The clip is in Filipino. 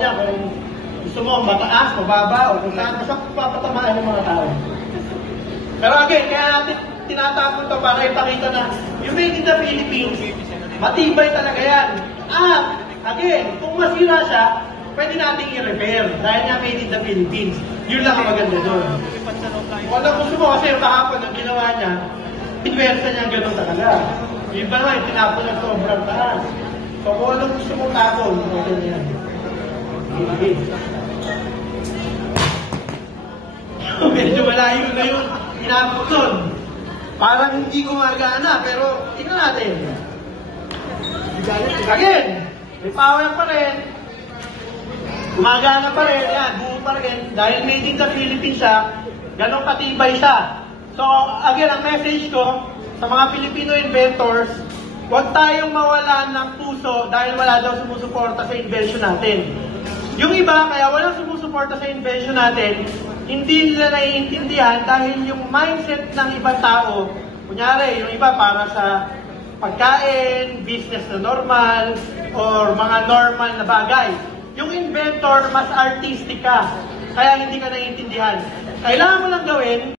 Kung gusto mo mataas, mababa, o kung saan, basta papatamaan ng mga tao. Pero again, kaya natin tinatapon to para ipakita na yung Made in the Philippines, matibay talaga yan. At, again, kung masira siya, pwede nating i-repair dahil nga Made in the Philippines. Yun lang ang maganda doon. Kung ano gusto mo kasi yung kahapon ang ginawa niya, inwersa niya gano'n talaga. Yung ba nga, tinapon ng sobrang taas. So kung ano gusto mong tapon, okay na yan. Medyo malayo na yung tinapon doon. Parang hindi gumagana, pero tingnan natin. Again, may power pa rin. Gumagana pa rin, yan, buo pa rin. Dahil Made in the Philippines siya, ganong patibay siya. So, again, ang message ko sa mga Filipino inventors, huwag tayong mawalan ng puso dahil wala daw sumusuporta sa invention natin. Yung iba, kaya walang sumusuporta sa invention natin, hindi nila naiintindihan dahil yung mindset ng ibang tao, kunyari, yung iba para sa pagkain, business na normal, or mga normal na bagay. Yung inventor, mas artistic ka, kaya hindi ka naiintindihan. Kailangan mo lang gawin,